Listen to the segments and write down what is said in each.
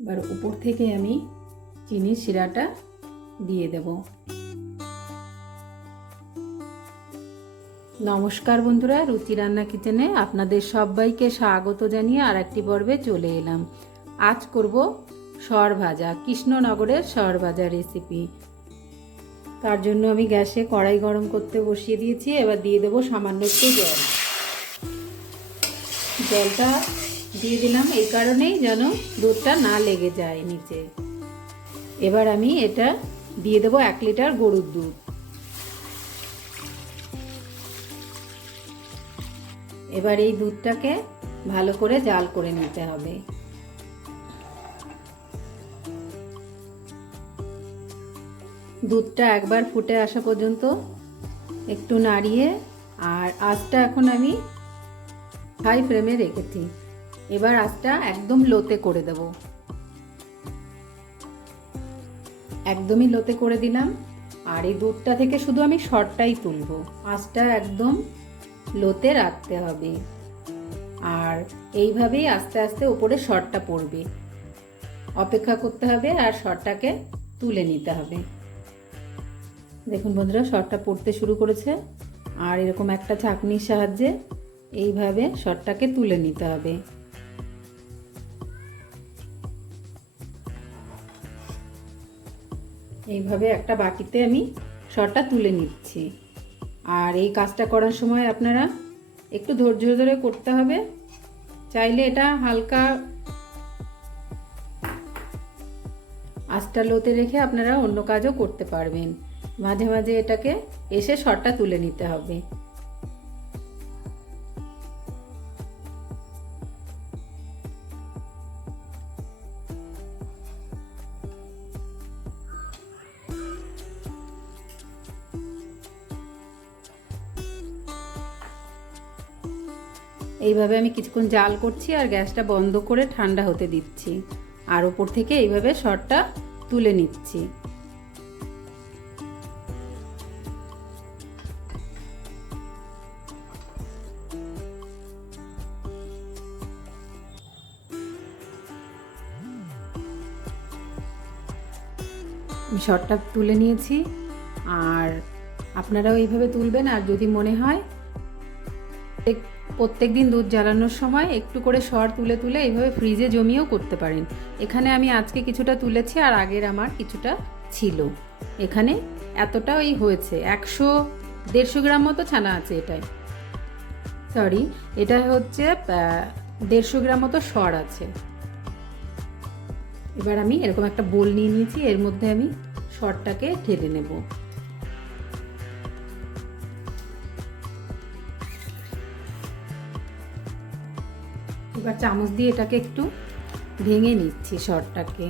এবার উপর থেকে আমি চিনির শিরাটা দিয়ে দেব। নমস্কার বন্ধুরা, রুচি রান্না কিচেনে আপনাদের সবাইকে স্বাগত জানিয়ে আর একটি পর্বে চলে এলাম। আজ করব সর ভাজা, কৃষ্ণনগরের সর ভাজা রেসিপি তার জন্য আমি গ্যাসে কড়াই গরম করতে বসিয়ে দিয়েছি, এবার দিয়ে দেবো সামান্য একটু জল। জলটা দিয়ে দিলাম এই কারণেই যেন দুধটা না লেগে যায় নিচে। এবার আমি এটা দিয়ে দেবো এক লিটার গরুর দুধ। এবার এই দুধটাকে ভালো করে জাল করে নিতে হবে। দুধটা একবার ফুটে আসা পর্যন্ত একটু নাড়িয়ে, আর আঁচটা এখন আমি হাই ফ্লেমে রেখেছি। এবার আঁচটা একদম লোতে করে দেব। একদমই লোতে করে দিলাম। আর এই দুধটা থেকে শুধু আমি শর্টটাই তুলব। আঁচটা একদম লোতে রাখতে হবে। আর এইভাবেই আস্তে আস্তে উপরে শর্টটা পড়বে। অপেক্ষা করতে হবে আর শর্টটাকে তুলে নিতে হবে। দেখুন বন্ধুরা শর্টটা পড়তে শুরু করেছে। আর এরকম একটা চাকনির সাহায্যে এইভাবে শর্টটাকে তুলে নিতে হবে। এইভাবে একটা বাটিতে আমি শরটা তুলে নিচ্ছি। আর এই কাজটা করার সময় আপনারা একটু ধৈর্য ধরে করতে হবে। চাইলে এটা হালকা আস্তা লোতে রেখে আপনারা অন্য কাজও করতে পারবেন। মাঝে মাঝে এটাকে এসে শরটা তুলে নিতে হবে। এইভাবে আমি কিছুক্ষণ জাল করছি আর গ্যাসটা বন্ধ করে ঠান্ডা হতে দিচ্ছি। আর ওপর থেকে এইভাবে শর্টটা তুলে নিচ্ছি। শর্টটা তুলে নিয়েছি। আর আপনারাও এইভাবে তুলবেন, আর যদি মনে হয় প্রত্যেক দিন দুধ জ্বালানোর সময় একটু করে সর তুলে তুলে এইভাবে ফ্রিজে জমিয়েও করতে পারেন। এখানে আমি আজকে কিছুটা তুলেছি আর আগের আমার কিছুটা ছিল। এখানে এতটা ওই হয়েছে, একশো দেড়শো গ্রাম মতো ছানা আছে এটাই সরি এটা হচ্ছে দেড়শো গ্রাম মতো সর আছে। এবার আমি এরকম একটা বোল নিয়ে নিয়েছি, এর মধ্যে আমি সরটাকে ঢেলে নেব। এবার চামচ দিয়ে এটাকে একটু ভেঙে নিচ্ছি শরটাকে।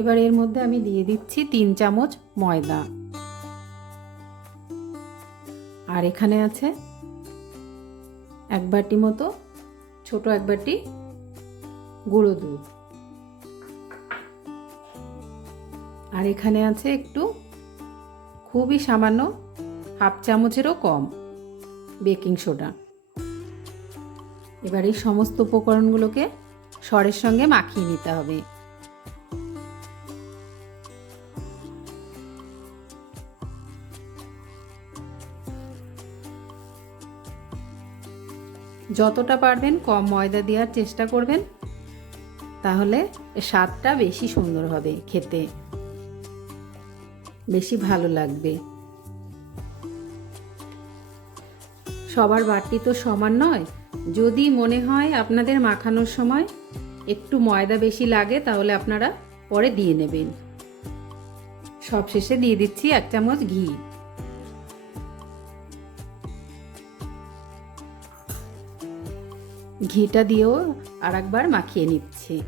এবার এর মধ্যে আমি দিয়ে দিচ্ছি তিন চামচ ময়দা। আর এখানে আছে এক বাটি মতো, ছোট এক বাটি গুঁড়ো দুধ। আর এখানে আছে একটু খুবই সামান্য হাফ চামচেরও কম বেকিং সোডা। এবার এই সমস্ত উপকরণগুলোকে সরের সঙ্গে মাখিয়ে নিতে হবে। যতটা পারবেন কম ময়দা দেওয়ার চেষ্টা করবেন, তাহলে স্বাদটা বেশি সুন্দর হবে খেতে। বেশি ভালো লাগবে। সবার বাটি তো সমান নয়। যদি মনে হয় আপনাদের মাখানোর সময় একটু ময়দা বেশি লাগে, তাহলে আপনারা পরে দিয়ে নেবেন। সব শেষে দিয়ে দিচ্ছি এক চামচ ঘি। ঘিটা দিয়েও আর একবার মাখিয়ে নিচ্ছি।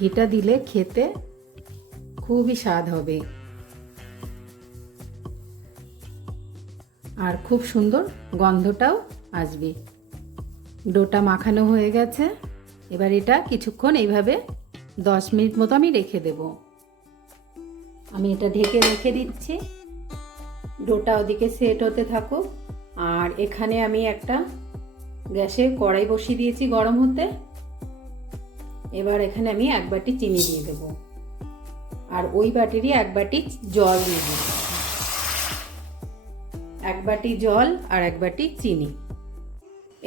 ঘিটা দিলে খেতে খুবই স্বাদ হবে। আর খুব সুন্দর গন্ধটাও আসবে। ডোটা মাখানো হয়ে গেছে। এবার এটা কিছুক্ষণ এইভাবে দশ মিনিট মতো আমি রেখে দেব। আমি এটা ঢেকে রেখে দিচ্ছি। ডোটা ওদিকে সেট হতে থাকুক। আর এখানে আমি একটা গ্যাসে কড়াই বসিয়ে দিয়েছি গরম হতে। এবার এখানে আমি এক বাটি চিনি দিয়ে দেব। আর ওই বাটিরই এক বাটি জল দিয়ে দেব। এক বাটি জল আর এক বাটি চিনি।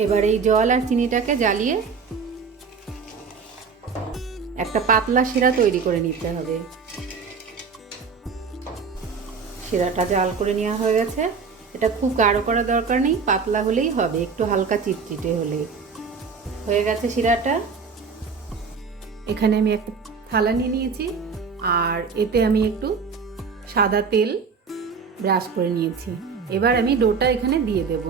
এবার এই জল আর চিনিটাকে জ্বালিয়ে একটা পাতলা শিরা তৈরি করে নিতে হবে। শিরাটা জাল করে নেওয়া হয়ে গেছে। এটা খুব গাঢ় করার দরকার নেই, পাতলা হলেই হবে, একটু হালকা চিটচিটে হলে হয়ে গেছে শিরাটা। এখানে আমি একটা থালা নিয়ে নিয়েছি, আর এতে আমি একটু সাদা তেল ব্রাশ করে নিয়েছি। এবার আমি ডোটা এখানে দিয়ে দেব।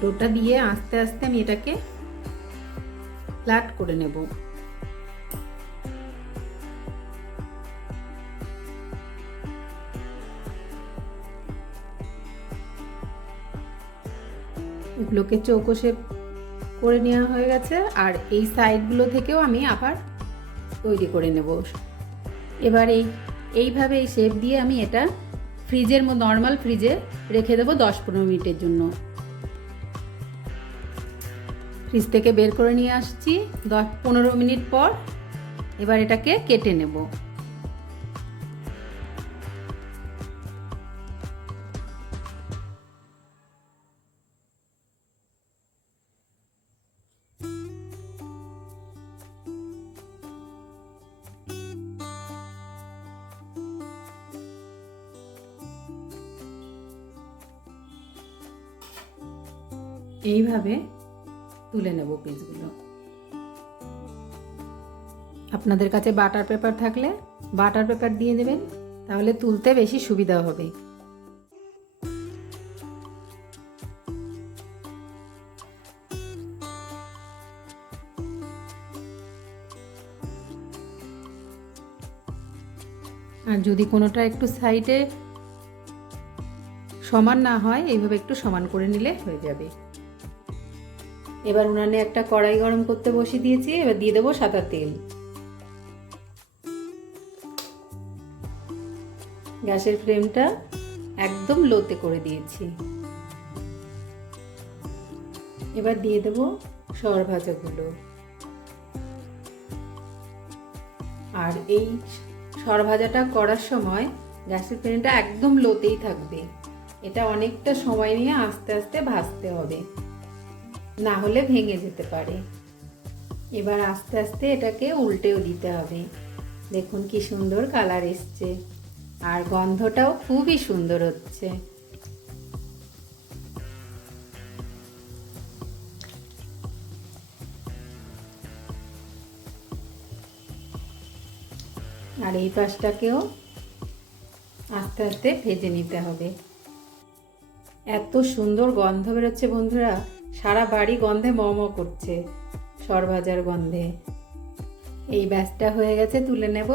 ডোটা দিয়ে আস্তে আস্তে আমি এটাকে ফ্ল্যাট করে নেব। এগুলোকে চৌকো শেপ করে নেওয়া হয়ে গেছে আর এই সাইডগুলো থেকেও আমি আবার তৈরি করে নেব। এবার এই, এইভাবে এই শেপ দিয়ে আমি এটা ফ্রিজের নর্মাল ফ্রিজে রেখে দেবো দশ পনেরো মিনিটের জন্য। ফ্রিজ থেকে বের করে নিয়ে আসছি দশ, পনেরো মিনিট পর। এবার এটাকে কেটে নেব। এইভাবে তুলে নেব পিসগুলো আপনাদের কাছে বাটার পেপার থাকলে বাটার পেপার দিয়ে দেবেন, তাহলে তুলতে বেশি সুবিধা হবে। আর যদি কোনোটা একটু সাইডে সমান না হয়, এইভাবে একটু সমান করে নিলে হয়ে যাবে। এবার উনানে একটা কড়াই গরম করতে বসিয়ে দিয়েছি, এবার দিয়ে দেবো সাদা তেল। গ্যাসের ফ্লেমটা একদম লোতে করে দিয়েছি। এবার দিয়ে দেবো সর ভাজাগুলো আর এই সর ভাজাটা করার সময় গ্যাসের ফ্লেমটা একদম লোতেই থাকবে। এটা অনেকটা সময় নিয়ে আস্তে আস্তে ভাজতে হবে। না হলে ভেঙে যেতে পারে। এবার আস্তে আস্তে এটাকে উল্টেও দিতে হবে। দেখুন কি সুন্দর কালার এসছে। আর গন্ধটাও খুবই সুন্দর হচ্ছে। আর এই পাশটাকেও আস্তে আস্তে ভেজে নিতে হবে। এত সুন্দর গন্ধ বেরোচ্ছে বন্ধুরা। সারা বাড়ি গন্ধে মম করছে সরভাজার গন্ধে। এই ব্যাসটা হয়ে গেছে, তুলে নেব।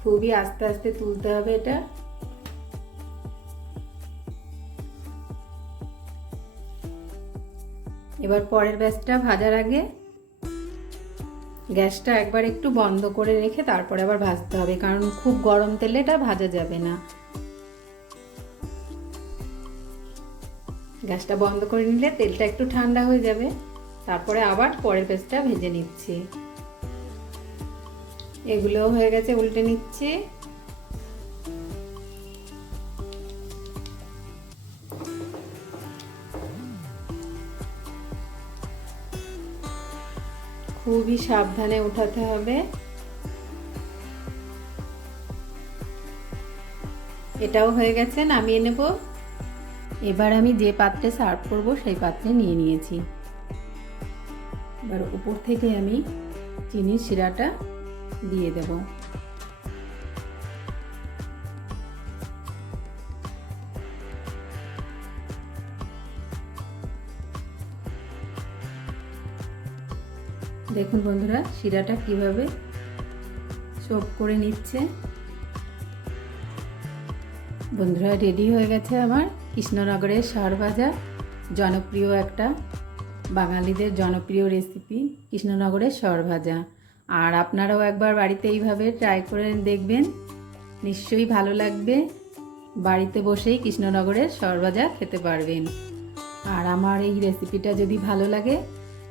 খুবই আস্তে আস্তে তুলতে হবে এটা। এবার পরের ব্যাসটা ভাজার আগে গ্যাসটা একবার একটু বন্ধ করে রেখে তারপরে আবার ভাজতে হবে, কারণ খুব গরম তেলে এটা ভাজা যাবে না। গ্যাসটা বন্ধ করে নিলে তেলটা একটু ঠান্ডা হয়ে যাবে। তারপরে আবার পরের পেস্টটা ভেজে নিচ্ছি। এগুলোও হয়ে গেছে, উল্টে নিচ্ছি। খুবই সাবধানে উঠাতে হবে। এটাও হয়ে গেছে, নামিয়ে নেব। এবার আমি যে পাত্রে সার্ভ করব সেই পাত্রে নিয়ে নিয়েছি। এবার উপর থেকে আমি চিনির শিরাটা দিয়ে দেব। দেখুন বন্ধুরা, শিরাটা কীভাবে চোখ করে নিচ্ছে। বন্ধুরা রেডি হয়ে গেছে আমার। কৃষ্ণনগরের সার ভাজা জনপ্রিয় একটা বাঙালিদের জনপ্রিয় রেসিপি কৃষ্ণনগরের সরভাজা আর আপনারাও একবার বাড়িতে এইভাবে ট্রাই করে দেখবেন। নিশ্চয়ই ভালো লাগবে। বাড়িতে বসেই কৃষ্ণনগরের সরভাজা খেতে পারবেন। আর আমার এই রেসিপিটা যদি ভালো লাগে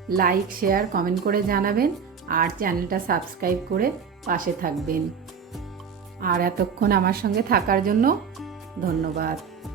লাইক শেয়ার কমেন্ট করে জানাবেন। আর চ্যানেলটা সাবস্ক্রাইব করে পাশে থাকবেন। আর এতক্ষণ আমার সঙ্গে থাকার জন্য ধন্যবাদ।